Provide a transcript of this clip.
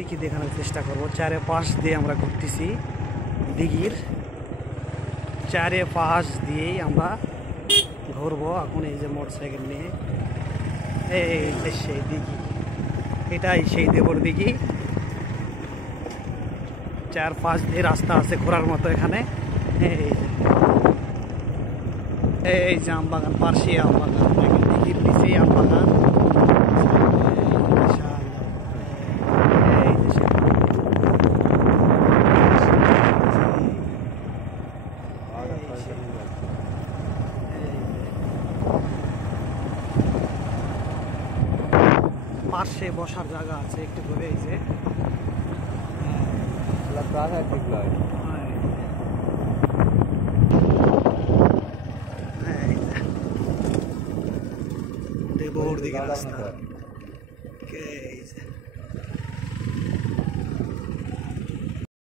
দিঘি দেখানোর চেষ্টা করব। চারপাশ দিয়ে আমরা ঘুরতেছি, দিঘির চারপাশ দিয়েই আমরা ঘুরবো এখন। এই যে মোটরসাইকেল নিয়ে, এই যে সেই দিঘি, এটাই সেই দেবর দিঘি। চারপাশ দিয়ে রাস্তা আছে ঘোরার মতো এখানে। এই যে আম বাগান, পার্শ্বে আম বাগান, দিঘির নিচেই আম বাগান। পাশে বসার জায়গা আছে একটু করে। এই যে দেবর দিকে রাস্তা।